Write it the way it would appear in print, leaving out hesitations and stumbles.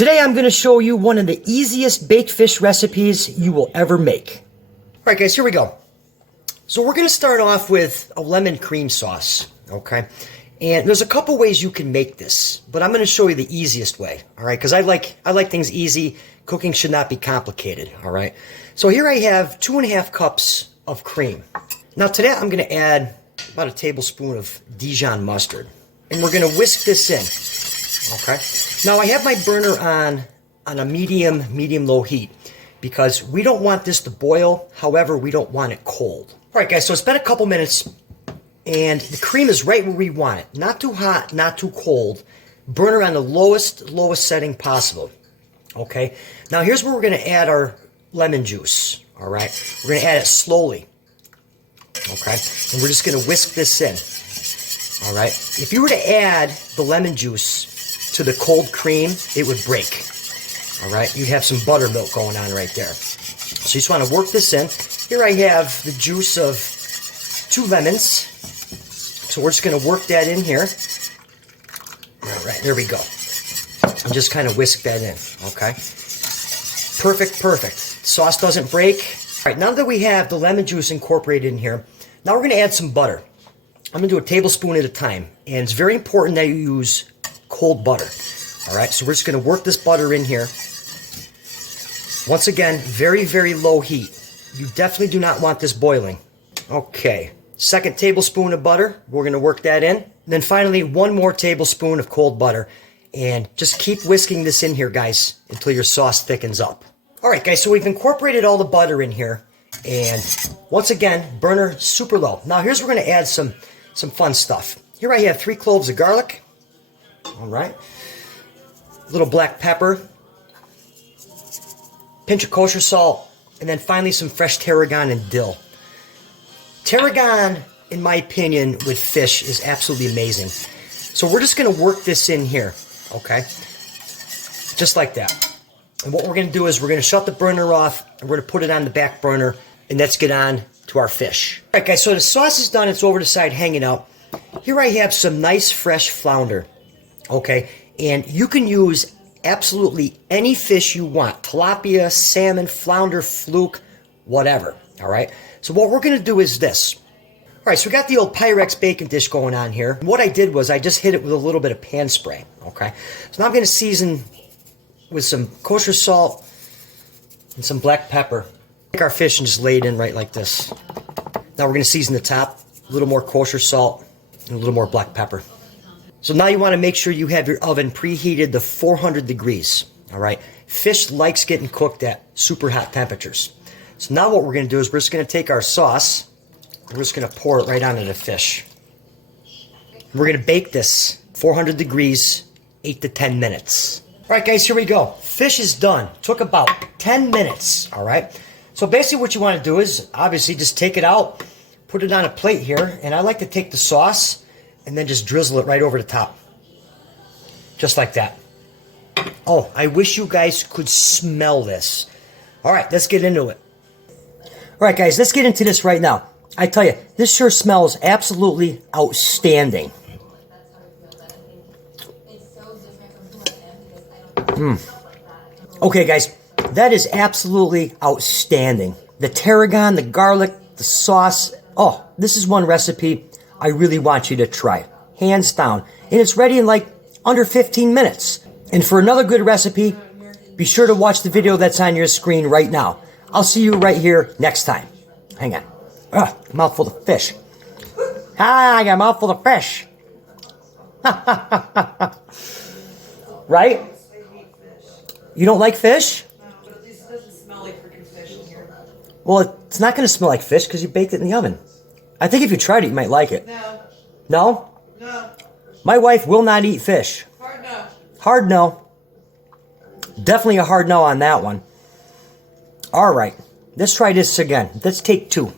Today I'm going to show you one of the easiest baked fish recipes you will ever make. Alright guys, here we go. So we're going to start off with a lemon cream sauce, okay? And there's a couple ways you can make this, but I'm going to show you the easiest way, alright? Because I like things easy. Cooking should not be complicated, alright? So here I have 2.5 cups of cream. Now to that I'm going to add about a tablespoon of Dijon mustard. And we're going to whisk this in. Okay. Now I have my burner on a medium-low heat because we don't want this to boil. However, we don't want it cold. All right, guys. So it's been a couple minutes, and the cream is right where we want it. Not too hot, not too cold. Burner on the lowest setting possible. Okay. Now here's where we're going to add our lemon juice. All right. We're going to add it slowly. Okay. And we're just going to whisk this in. All right. If you were to add the lemon juice to the cold cream, it would break. All right, you'd have some buttermilk going on right there. So you just want to work this in. Here I have the juice of 2 lemons. So we're just going to work that in here. All right, there we go. And just kind of whisk that in, okay? Perfect. Sauce doesn't break. All right, now that we have the lemon juice incorporated in here, now we're going to add some butter. I'm going to do a tablespoon at a time. And it's very important that you use cold butter. All right, so we're just going to work this butter in here. Once again, very low heat. You definitely do not want this boiling. Okay, 2nd tablespoon of butter. We're going to work that in. And then finally, 1 more tablespoon of cold butter. And just keep whisking this in here, guys, until your sauce thickens up. All right, guys, so we've incorporated all the butter in here. And once again, burner super low. Now here's where we're going to add some fun stuff. Here I have 3 cloves of garlic. All right, a little black pepper, pinch of kosher salt, and then finally some fresh tarragon and dill. Tarragon, in my opinion, with fish is absolutely amazing. So we're just going to work this in here, okay? Just like that. And what we're going to do is we're going to shut the burner off, and we're going to put it on the back burner, and let's get on to our fish. All right, guys, so the sauce is done. It's over the side hanging out. Here I have some nice fresh flounder. Okay, and you can use absolutely any fish you want. Tilapia, salmon, flounder, fluke, whatever. All right, so what we're going to do is this. All right, so we got the old Pyrex bacon dish going on here. What I did was I just hit it with a little bit of pan spray. Okay, so now I'm going to season with some kosher salt and some black pepper. Take our fish and just lay it in right like this. Now we're going to season the top, a little more kosher salt and a little more black pepper. So now you want to make sure you have your oven preheated to 400 degrees, all right? Fish likes getting cooked at super hot temperatures. So now what we're going to do is we're just going to take our sauce, and we're just going to pour it right onto the fish. We're going to bake this 400 degrees, 8 to 10 minutes. All right, guys, here we go. Fish is done. Took about 10 minutes, all right? So basically what you want to do is obviously just take it out, put it on a plate here, and I like to take the sauce and then just drizzle it right over the top. Just like that. Oh, I wish you guys could smell this. All right, let's get into it. All right, guys, let's get into this right now. I tell you, this sure smells absolutely outstanding. Okay, guys, that is absolutely outstanding. The tarragon, the garlic, the sauce. Oh, this is one recipe I really want you to try. Hands down. And it's ready in like under 15 minutes. And for another good recipe, be sure to watch the video that's on your screen right now. I'll see you right here next time. Hang on. Mouthful of fish. Hi, I got a mouthful of fish. Right? You don't like fish? No, but at least it doesn't smell like freaking fish in here. Well, it's not going to smell like fish because you baked it in the oven. I think if you tried it, you might like it. No. No? No. My wife will not eat fish. Hard no. Hard no. Definitely a hard no on that one. All right. Let's try this again. Let's take 2.